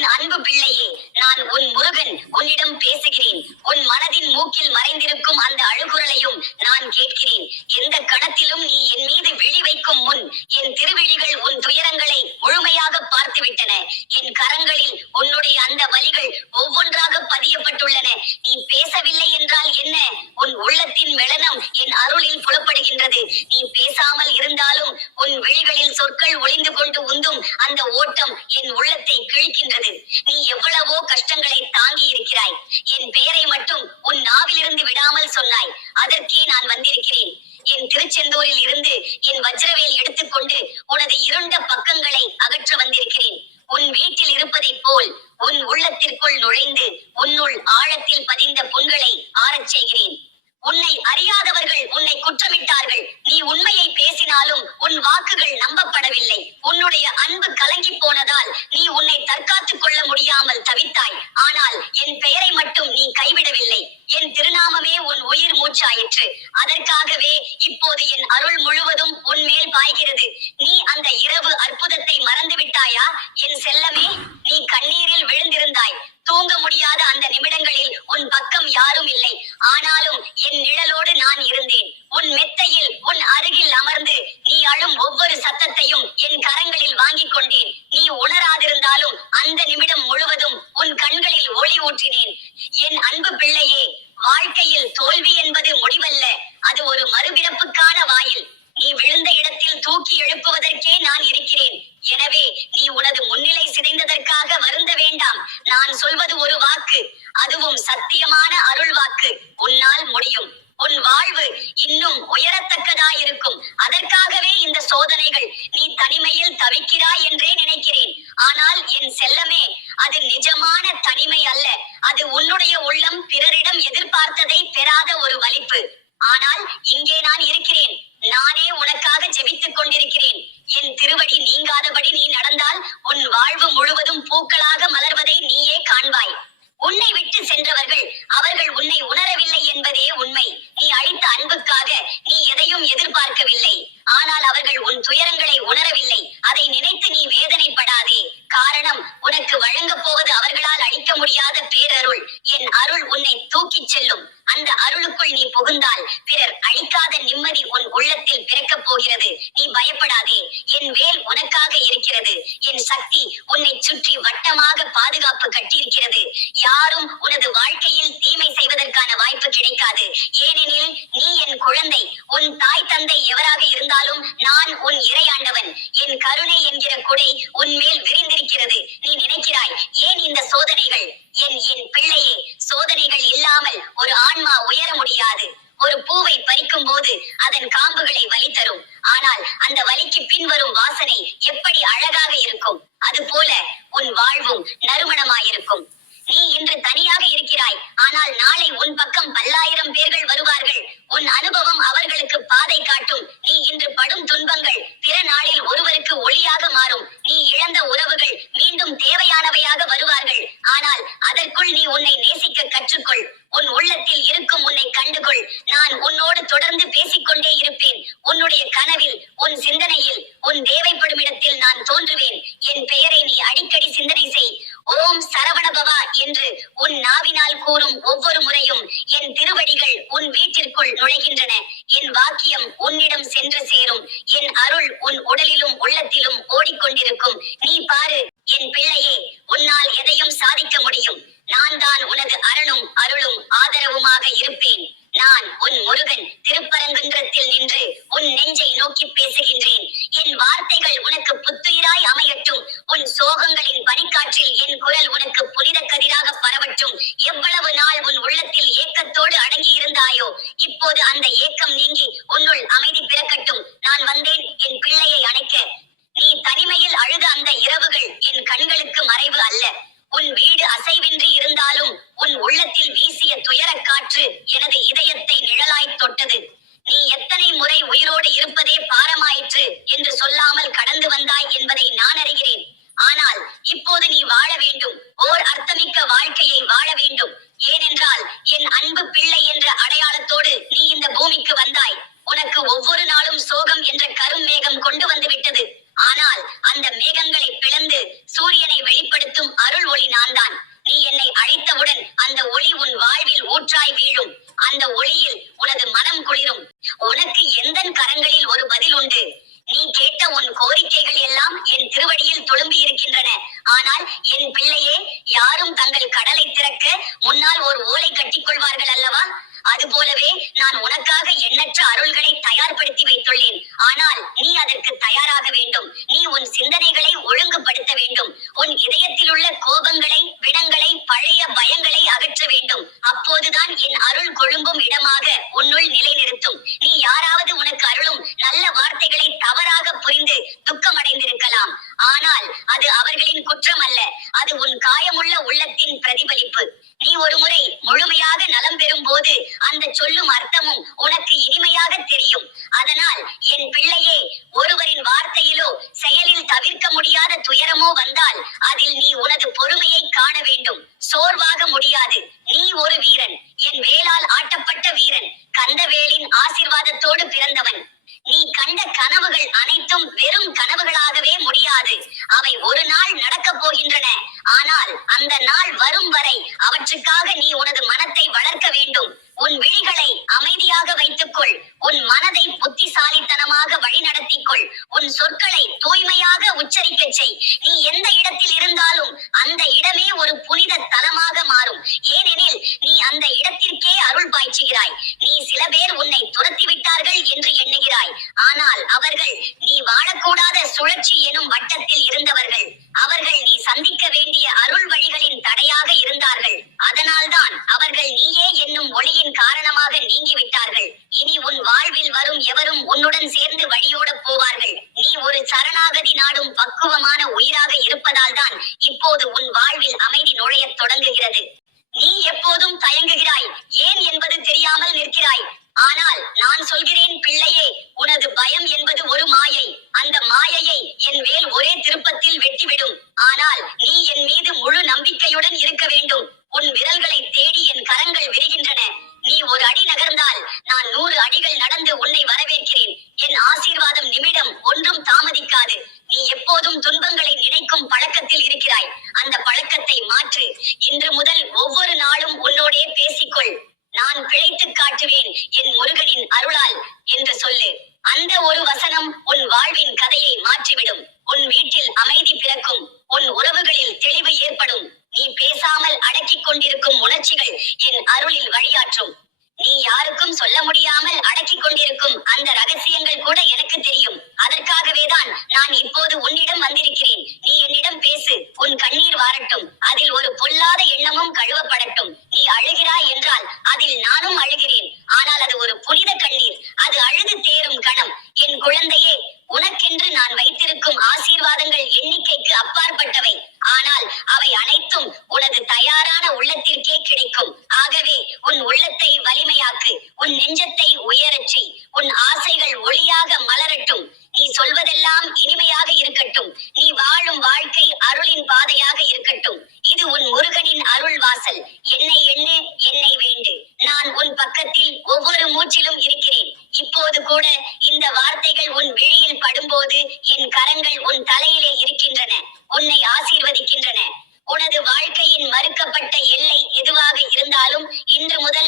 என் அன்பு பிள்ளையே, நான் உன் முருகன் உன்னிடம் பேசுகிறேன். உன் மனதின் மூக்கில் மறைந்திருக்கும் அந்த அழுகுரலையும் நான் கேட்கிறேன். எந்த கணத்திலும் நீ என் மீது விழி வைக்கும் முன் என் திருவிழிகள் உன் துயரங்களை முழுமையாக பார்த்துவிட்டன. என் கரங்களில் உன்னுடைய அந்த வலிகள் ஒவ்வொன்றாக பதியப்பட்டுள்ளன. நீ பேசவில்லை என்றால் என்ன? உன் உள்ளத்தின் மெளனம் என் அருளில் புலப்படுகின்றது. நீ பேசாமல் இருந்தாலும் உன் விழிகளில் சொற்கள் ஒளிந்து கொண்டு உந்தும் அந்த ஓட்டம் என் உள்ளத்தை கிழிக்கின்றது. நீ எவ்வளவோ கஷ்டங்களை தாங்கி இருக்கிறாய். என் பெயரை மட்டும் உன் நாவிலிருந்து விடாமல் சொன்னாய். அதற்கே நான் வந்திருக்கிறேன். என் திருச்செந்தூரில் இருந்து என் வஜ்ரவேல் எடுத்துக்கொண்டு உனது இருண்ட பக்கங்களை அகற்ற வந்திருக்கிறேன். உன் வீட்டில் இருப்பதைப் போல் உன் உள்ளத்திற்குள் நுழைந்து உன்னுள் ஆழத்தில் பதிந்த புண்களை ஆறச் செய்கிறேன். உன்னை அறியாதவர்கள் உன்னை குற்றமிட்டார்கள். நீ உண்மையை பேசினாலும் உன் வாக்குகள் நம்பப்படவில்லை. உன்னுடைய அன்பு கலங்கி போனதால் நீ உன்னை தற்காத்துக் கொள்ள முடியாமல் தவித்தாய். ஆனால் என் பெயரை மட்டும் நீ கைவிடவில்லை. என் திருநாமமே உன் உயிர் மூச்சாயிற்று. அதற்காகவே இப்போது என் அருள் முழுவதும் உன்மேல் பாய்கிறது. நீ அந்த இரவு அற்புதத்தை மறந்து விட்டாயா என் செல்லமே? நீ கண்ணீரில் விழுந்திருந்தாய். தூங்க முடியாத அந்த நிமிடங்களில் உன் பக்கம் யாரும் இல்லை. ஆனாலும் என் நிழலோடு நான் இருந்தேன். உன் மெத்தையில் உன் அருகில் அமர்ந்து நீ அழும் ஒவ்வொரு சத்தத்தையும் என் கரங்களில் வாங்கிக் கொண்டேன். நீ உணராதிருந்தாலும் அந்த நிமிடம் முழுவதும் உன் கண்களில் ஒளி ஊற்றினேன். என் அன்பு பிள்ளையே, வாழ்க்கையில் தோல்வி என்பது முடிவல்ல, அது ஒரு மறுபிறப்புக்கான வாயில். நீ விழுந்த இடத்தில் தூக்கி எழுப்புவதற்கே நான் இருக்கிறேன். எனவே நீ உனது முன்னிலை சிதைந்ததற்காக வருந்த வேண்டாம். நான் சொல்வது ஒரு வாக்கு, அதுவும் சத்தியமான அருள் வாக்கு. உன்னால் முடியும். உன் வாழ்வு இன்னும் உயரத்தக்கதாயிருக்கும். அதற்காகவே இந்த சோதனைகள். நீ தனிமையில் தவிக்கிறாய் என்றே நினைக்கிறேன். ஆனால் என் செல்லமே, அது நிஜமான தனிமை அல்ல. அது உன்னுடைய உள்ளம் பிறரிடம் எதிர்பார்த்ததை பெறாத ஒரு வலிப்பு. ஆனால் இங்கே நான் இருக்கிறேன். நானே உனக்காக ஜெபித்துக் கொண்டிருக்கிறேன். என் திருவடி நீங்காதபடி நீ நடந்தால் உன் வாழ்வு முழுவதும் பூக்களாக மலர்வதை நீயே காண்பாய். உன்னை விட்டு சென்றவர்கள் அவர்கள் உன்னை உணரவில்லை என்பதே உண்மை. நீ அளித்த அன்புக்காக நீ எதையும் எதிர்பார்க்கவில்லை. ஆனால் அவர்கள் உன் துயரங்களை உணரவில்லை. அதை நினைத்து நீ வேதனைப்படாதே. காரணம், உனக்கு வழங்கப் போவது அவர்களால் அளிக்க முடியாத பேரருள். என் அருள் உன்னை தூக்கிச் செல்லும். அந்த அருளுக்குள் நீ புகுந்தால் பிறர் அளிக்காத நிம்மதி உன் உள்ளத்தில் பிறக்கப் போகிறது. நீ பயப்படாதே. என் வேல் உனக்காக இருக்கிறது. என் சக்தி உன்னை சுற்றி வட்டமாக பாதுகாப்பு கட்டியிருக்கிறது. யாரும் உனது வாழ்க்கையில் தீமை செய்வதற்கான வாய்ப்பு கிடைக்காது. ஏனெனில் நீ என் குழந்தை. உன் தாய் தந்தை எவராக இருந்தாலும் நான் உன் இறையாண்டவன். என் கருணை என்கிற குடை உன்மேல் விரிந்திருக்கிறது. நீ நினைக்கிறாய், ஏன் இந்த சோதனைகள்? என் பிள்ளையே, சோதனைகள் இல்லாமல் ஒரு ஆன்மா உயர முடியாது. ஒரு பூவை பறிக்கும் போது அதன் காம்புகளை வலி தரும். ஆனால் அந்த வலிக்கு பின்வரும் வாசனை எப்படி அழகாக இருக்கும். அதுபோல உன் வாழ்வும் நறுமணமாயிருக்கும். நீ இன்று தனியாக இருக்கிறாய். ஆனால் நாளை உன் பக்கம் பல்லாயிரம் பேர்கள் வருவார்கள். உன் அனுபவம் அவர்களுக்கு பாதை காட்டும். நீ இன்று படும் துன்பங்கள் பிற நாளில் ஒருவருக்கு ஒளியாக மாறும். நீ இழந்த உறவுகள் மீண்டும் தேவையானவையாக வருவார்கள். ஆனால் அதற்குள் நீ உன்னை நேசிக்க கற்றுக்கொள். உன் உள்ளத்தில் இருக்கும் உன்னை கண்டுகொள். நான் உன்னோடு தொடர்ந்து பேசிக்கொண்டே இருப்பேன். உன்னுடைய கனவில், உன் சிந்தனையில், உன் தேவைப்படும் இடத்தில் நான் தோன்றுவேன். என் பெயரை நீ அடிக்கடி சிந்தனை செய். ஓம் சரவணபவா என்று உன் நாவினால் கூறும் ஒவ்வொரு முறையும் என் திருவடிகள் உன் வீட்டிற்குள் நுழைகின்றன. என் வாக்கியம் உன்னிடம் சென்று சேரும். என் அருள் உன் உடலிலும் உள்ளத்திலும் ஓடிக்கொண்டிருக்கும். நீ பாரு என் பிள்ளையே, உன்னால் எதையும் சாதிக்க முடியும். நான் தான் உனது அரணும் அருளும் ஆதரவுமாக இருப்பேன். நான் உன் முருகன் திருப்பரங்குன்றத்தில் நின்று உன் நெஞ்சை நோக்கி பேசுகின்றேன். என் வார்த்தைகள் உனக்கு புத்துயிராய் அமையட்டும். உன் சோகங்களின் பனிக்காற்றில் என் குரல் உனக்கு புனித கதிராக பரவட்டும். எவ்வளவு நாள் உன் உள்ளத்தில் ஏக்கத்தோடு அடங்கி இருந்தாயோ, இப்போது அந்த ஏக்கம் நீங்கி உன்னுள் அமைதி பிறக்கட்டும். நான் வந்தேன் என் பிள்ளையை அணைக்க. நீ தனிமையில் அழுத அந்த இரவுகள் என் கண்களுக்கு மறைவு அல்ல. உன் வீடு அசைவின்றி இருந்தாலும் உன் உள்ளத்தில் வீசிய துயரக் காற்று எனது இதயத்தை நிழலாய் தொட்டது. நீ எத்தனை முறை உயிரோடு இருப்பதே பாரமாயிற்று என்று சொல்லாமல் கடந்து வந்தாய் என்பதை நான் அறிகிறேன். ஆனால் இப்போது நீ வாழ வேண்டும். ஓர் அர்த்தமிக்க வாழ்க்கையை வாழ வேண்டும். ஏனென்றால் என் அன்பு பிள்ளை என்ற அடையாளத்தோடு நீ இந்த பூமிக்கு வந்தாய். உனக்கு ஒவ்வொரு நாளும் சோகம் என்ற கரும் மேகம் கொண்டு வந்து விட்டது. ஆனால் அந்த மேகங்களை பிளந்து சூரியனை வெளிப்படுத்தும் அருள் ஒளி ஆனால் என் பிள்ளையே, யாரும் தங்கள் கடலை திறக்க முன்னால் ஒரு ஓலை கட்டிக் கொள்வார்கள் அல்லவா? அதுபோலவே நான் உனக்காக எண்ணற்ற அருள்களை தயார்படுத்தி வைத்துள்ளேன். ஆனால் நீ அதற்கு தயாராக வேண்டும். நீ உன் சிந்தனைகளை ஒழுங்குபடுத்த வேண்டும். உன் இதயத்தில் உள்ள கோபங்களை, வினங்களை, பழைய பயங்களை அகற்ற வேண்டும். அப்போதுதான் என் அருள் கொழும்பும் இடமாக உன்னுள் நிலைநிறுத்தும். நீ யாராவது உனக்கு அருளும் நல்ல வார்த்தைகளை தவறாக புரிந்து துக்கமடைந்திருக்கலாம். ஆனால் அது அவர்களின் குற்றம் அல்ல. அது உன் காயமுள்ள உள்ளத்தின் பிரதிபலிப்பு. நீ ஒரு முறை முழுமையாக நலம் பெறும் போது அந்த சொல்லும் அர்த்தமும் உனக்கு இனிமையாக தெரியும். அதனால் என் பிள்ளையே, ஒருவரின் வார்த்தையிலோ செயலில் தவிர்க்க முடியாத துயரமோ வந்தால் அதில் நீ உனது பொறுமையை காண வேண்டும். சோர்வாக முடியாது. நீ ஒரு வீரன், என் வேளால் ஆட்டப்பட்ட வீரன், கந்தவேலின் ஆசீர்வாதத்தோடு பிறந்தவன். நீ கண்ட கனவுகள் அனைத்தும் வெறும் கனவுகளாகவே முடியாது. அவை ஒரு நாள் நடக்கப் போகின்றன. ஆனால் அந்த நாள் வரும் வரை அவற்றுக்காக நீ உனது மனத்தை வளர்க்க வேண்டும். உன் விழிகளை அமைதியாக வைத்துக்கொள். உன் மனதை புத்திசாலித்தனமாக வழிநடத்திக்கொள். உன் சொற்களை தூய்மையாக உச்சரிக்க செய். நீ எந்த இடத்தில் இருந்தாலும் அந்த இடமே ஒரு புனித தலமாக மாறும். ஏனெனில் நீ அந்த இடத்திற்கே அருள் பாய்ச்சுகிறாய். நீ சில பேர் உன்னை துரத்தி விட்டார்கள் என்று எண்ணுகிறாய். ஆனால் அவர்கள் நீ வாழக்கூடாத சுழற்சி எனும் வட்டத்தில் இருந்தவர்கள். அவர்கள் நீ சந்திக்க வேண்டிய அருள் வழிகளின் தடையாக இருந்தார்கள். அதனால்தான் அவர்கள் நீயே என்னும் ஒளியின் காரணமாக நீங்கிவிட்டார்கள். இனி உன் வாழ்வில் வரும் எவரும் உன்னுடன் சேர்ந்து வழியோடப் போவார்கள். நீ ஒரு சரணாகதி நாடும் பக்குவமான உயிராக இருப்பதால் தான் இப்போது உன் வாழ்வில் அமைதி நுழையத் தொடங்குகிறது. நீ எப்போதும் தயங்குகிறாய், ஏன் என்பது தெரியாமல் நிற்கிறாய். ஆனால் நான் சொல்கிறேன் பிள்ளையே, உனது பயம் என்பது ஒரு மாயை. அந்த மாயையை என் வேல் ஒரே திருப்பத்தில் வெட்டிவிடும். ஆனால் நீ என் மீது முழு நம்பிக்கையுடன் இருக்க வேண்டும். உன் விரல்களை தேடி என் கரங்கள் விரிகின்றன. நீ ஒரு அடி நகர்ந்தால் நான் 100 அடிகள் நடந்து உன்னை வரவேற்கிறேன். என் ஆசீர்வாதம் நிமிடம் ஒன்றும் தாமதிக்காது. நீ எப்போதும் துன்பங்களை நினைக்கும் பழக்கத்தில் இருக்கிறாய். அந்த பழக்கத்தை மாற்று. இன்று முதல் ஒவ்வொரு நாளும் உன்னோடே பேசிக்கொள். நான் பிழைத்து காட்டுவேன் என் முருகனின் அருளால் என்று சொல்லு. அந்த ஒரு வசனம் உன் வாழ்வின் கதையை மாற்றிவிடும். உன் வீட்டில் அமைதி பிறக்கும். உன் உறவுகளில் தெளிவு ஏற்படும். நீ பேசாமல் அடக்கிக் கொண்டிருக்கும் உணர்ச்சிகள் என் அருளில் வழியாற்றும். நீ யாருக்கும் சொல்ல முடியாமல் அடக்கிக் கொண்டிருக்கும் அந்த ரகசியங்கள் கூட எனக்கு தெரியும். அதற்காகவேதான் நான் இப்போது உன்னிடம் வந்திருக்கிறேன். நீ என்னிடம் பேசு. உன் கண்ணீர் வாரட்டும். அதில் ஒரு பொல்லாத எண்ணமும் கழுவப்படட்டும். நீ அழுகிறாய் என்றால் அதில் நானும் அழுகிறேன். ஆனால் அது ஒரு புனித கண்ணீர். அது அழுது தேரும் கணம். என் குழந்தையே, உனக்கென்று நான் வைத்திருக்கும் ஆசீர்வாதங்கள் எண்ணிக்கைக்கு அப்பாற்பட்டவை. ஆனால் அவை அனைத்தும் உனது தயாரான உள்ளத்திற்கே கிடைக்கும். ஆகவே உன் உள்ளத்தை வலிமையாக்கு. உன் நெஞ்சத்தை உயரச் செய். உன் ஆசைகள் ஒளியாக மலரட்டும். நீ சொல்வதெல்லாம் இனிமையாக இருக்கட்டும். நீ வாழும் வாழ்க்கை அருளின் பாதையாக இருக்கட்டும். இது உன் முருகனின் அருள் வாசல். என்னை எண்ணு, என்னை வேண்டு. நான் உன் பக்கத்தில் ஒவ்வொரு மூச்சிலும் இருக்கிறேன். இப்போது கூட இந்த வார்த்தைகள் உன் விழியில் படும்போது என் கரங்கள் உன் தலையிலே இருக்கின்றன. உன்னை ஆசீர்வதிக்கின்றன. உனது வாழ்க்கையின் மறுக்கப்பட்ட எல்லை எதுவாக இருந்தாலும் இன்று முதல்